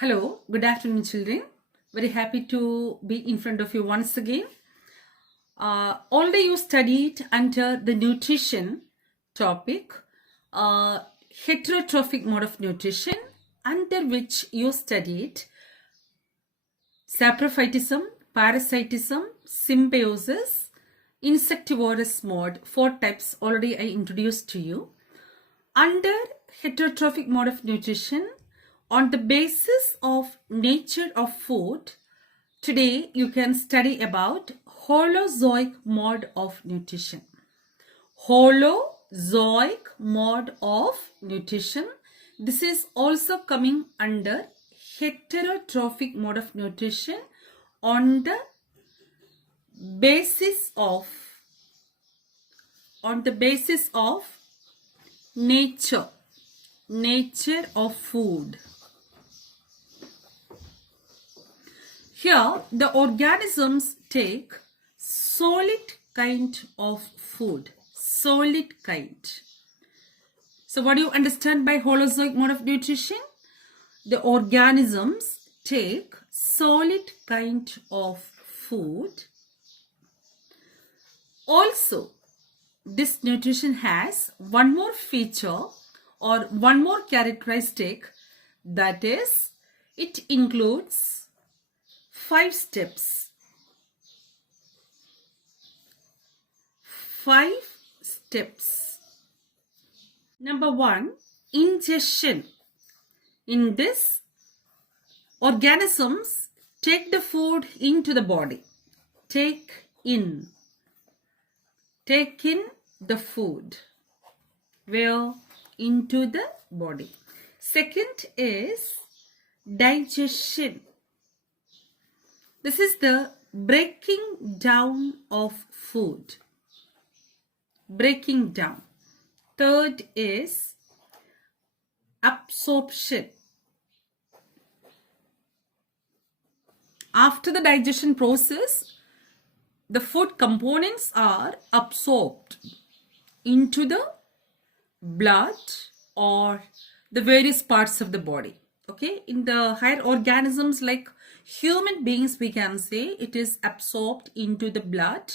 Hello, good afternoon, children. Very happy to be in front of you once again. Already you studied under the nutrition topic, heterotrophic mode of nutrition, under which you studied saprophytism, parasitism, symbiosis, insectivorous mode. 4 types already I introduced to you. Under heterotrophic mode of nutrition, on the basis of nature of food, today you can study about holozoic mode of nutrition. Holozoic mode of nutrition. This is also coming under heterotrophic mode of nutrition on the basis of nature of food. Here, the organisms take solid kind of food. Solid kind. So, what do you understand by holozoic mode of nutrition? The organisms take solid kind of food. Also, this nutrition has one more feature or one more characteristic, that is, it includes 5 steps. 5 steps. Number 1, ingestion. In this, organisms take the food into the body. Take in the food. Where? Into the body. Second is digestion. This is the breaking down of food. Breaking down. Third is absorption. After the digestion process, the food components are absorbed into the blood or the various parts of the body. Okay, in the higher organisms like human beings, we can say it is absorbed into the blood,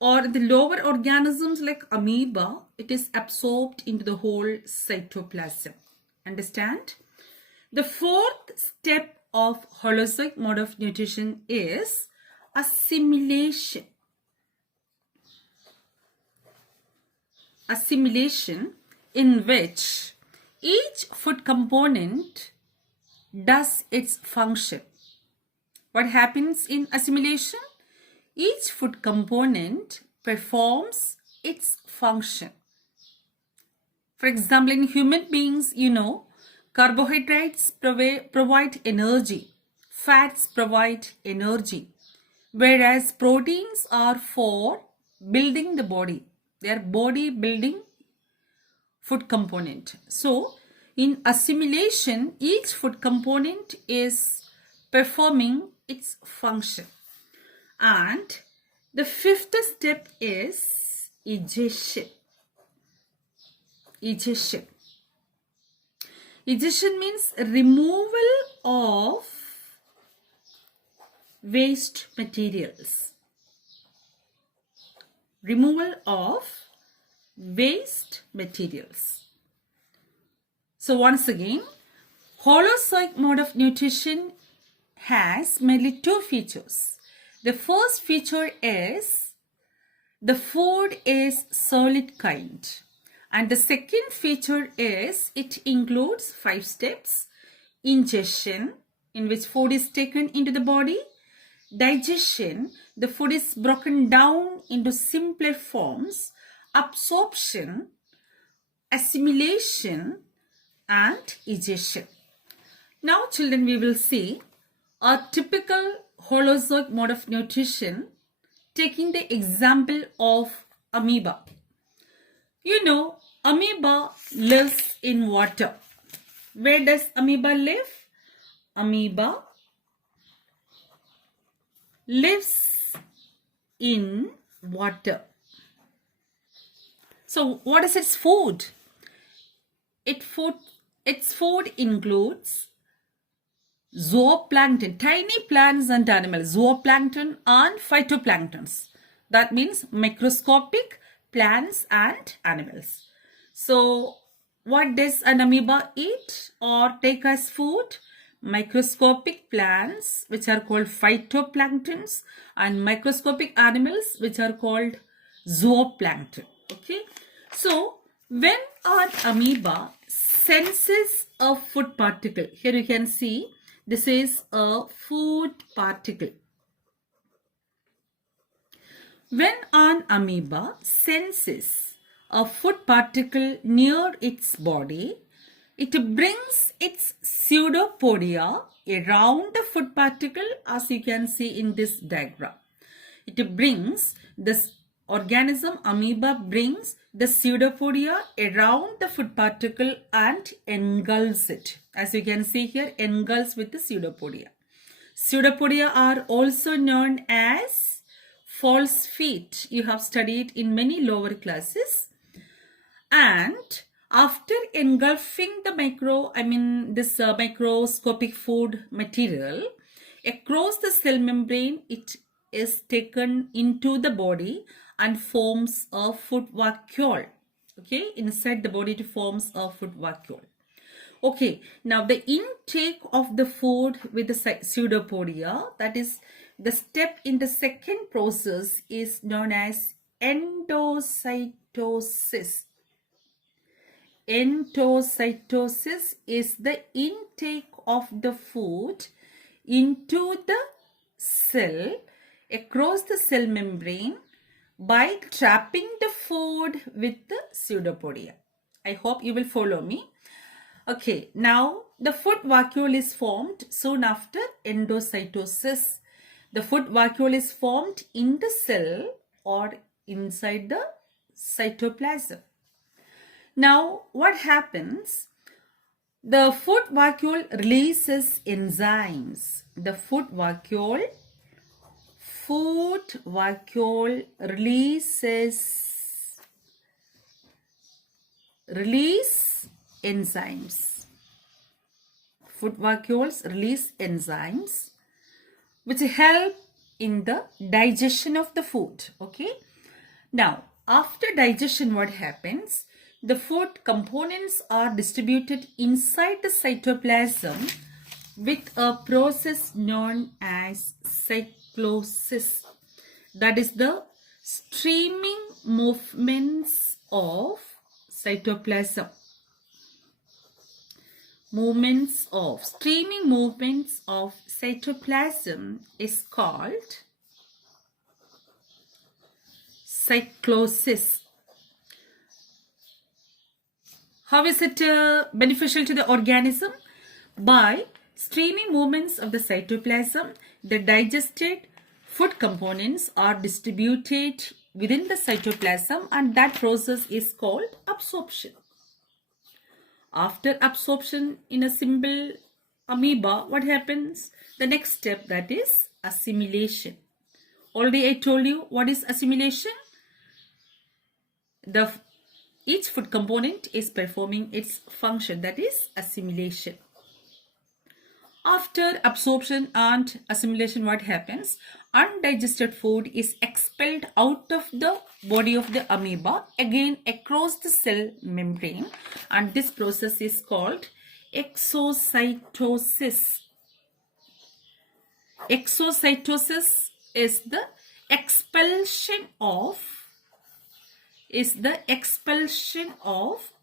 or the lower organisms like amoeba, it is absorbed into the whole cytoplasm. Understand? The 4th step of holozoic mode of nutrition is assimilation. Assimilation, in which each food component does its function. What happens in assimilation? Each food component performs its function. For example, in human beings, carbohydrates provide energy, fats provide energy, whereas proteins are for building the body. They are body building food component. So, in assimilation, each food component is performing its function. And the 5th step is egestion. Egestion. Egestion means removal of waste materials. Removal of waste materials. So once again, holozoic mode of nutrition has mainly 2 features. The first feature is the food is solid kind. And the second feature is it includes 5 steps. Ingestion, in which food is taken into the body. Digestion, the food is broken down into simpler forms. Absorption, assimilation, and egestion. Now children, we will see a typical holozoic mode of nutrition, taking the example of amoeba. Amoeba lives in water. Where does amoeba live? Amoeba lives in water. So what is its food? Its food includes zooplankton, tiny plants and animals, zooplankton and phytoplanktons. That means microscopic plants and animals. So what does an amoeba eat or take as food? Microscopic plants, which are called phytoplanktons, and microscopic animals, which are called zooplankton. Okay. So when an amoeba senses a food particle, here you can see this is a food particle. When an amoeba senses a food particle near its body, it brings its pseudopodia around the food particle, as you can see in this diagram. It brings this organism, amoeba brings the pseudopodia around the food particle and engulfs it. As you can see here, engulfs with the pseudopodia. Pseudopodia are also known as false feet. You have studied in many lower classes. And after engulfing the microscopic food material across the cell membrane, it is taken into the body and forms a food vacuole. Okay, inside the body it forms a food vacuole. Okay, now the intake of the food with the pseudopodia, that is the step in the second process, is known as endocytosis. Endocytosis is the intake of the food into the cell across the cell membrane by trapping the food with the pseudopodia. I hope you will follow me. Okay, now the food vacuole is formed soon after endocytosis. The food vacuole is formed in the cell or inside the cytoplasm. Now, what happens? The food vacuole releases enzymes. The food vacuole release enzymes. Food vacuoles release enzymes which help in the digestion of the food. Okay. Now, after digestion, what happens? The food components are distributed inside the cytoplasm with a process known as cyclosis. That is the streaming movements of cytoplasm. Streaming movements of cytoplasm is called cyclosis. How is it beneficial to the organism? By streaming movements of the cytoplasm, the digested food components are distributed within the cytoplasm, and that process is called absorption. After absorption in a simple amoeba, what happens? The next step, that is assimilation. Already I told you what is assimilation. Each food component is performing its function, that is assimilation. After absorption and assimilation, what happens? Undigested food is expelled out of the body of the amoeba, again across the cell membrane, and this process is called exocytosis. Exocytosis is the expulsion of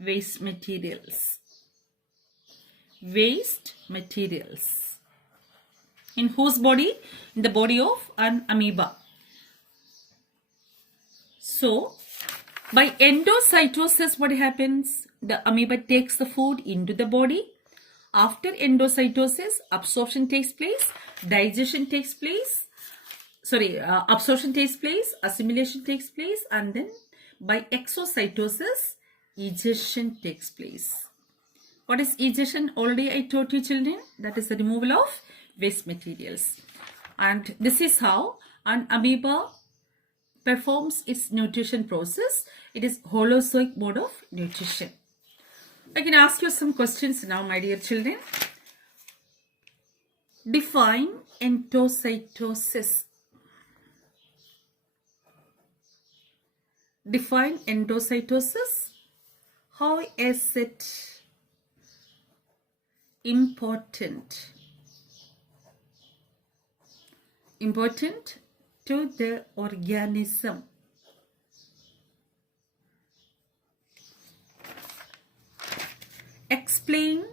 waste materials. In whose body? In the body of an amoeba. So, by endocytosis, what happens? The amoeba takes the food into the body. After endocytosis, absorption takes place, absorption takes place, assimilation takes place, and then by exocytosis, egestion takes place. What is egestion? Already I taught you, children. That is the removal of waste materials. And this is how an amoeba performs its nutrition process. It is holozoic mode of nutrition. I can ask you some questions now, my dear children. Define endocytosis. Define endocytosis. How is it important to the organism? Explain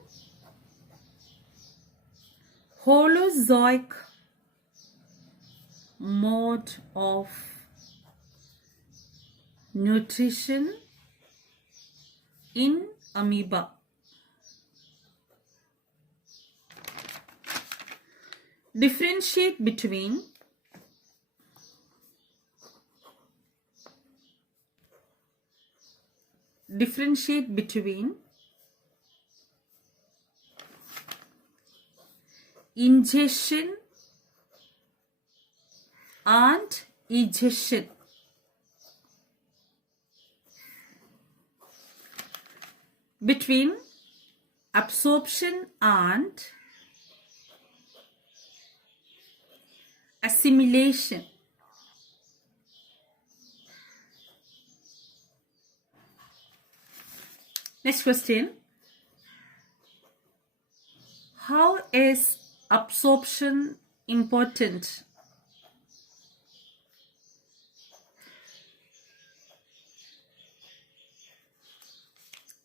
holozoic mode of nutrition in amoeba. Differentiate between ingestion and egestion. Between absorption and assimilation. Next question. How is absorption important?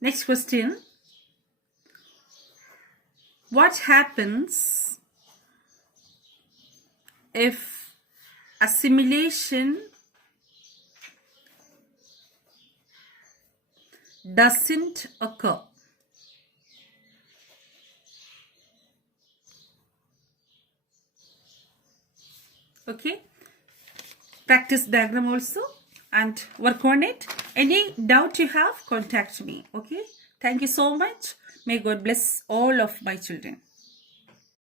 Next question. What happens if assimilation doesn't occur? Okay, practice diagram also and work on it. Any doubt you have, contact me. Okay, thank you so much. May God bless all of my children.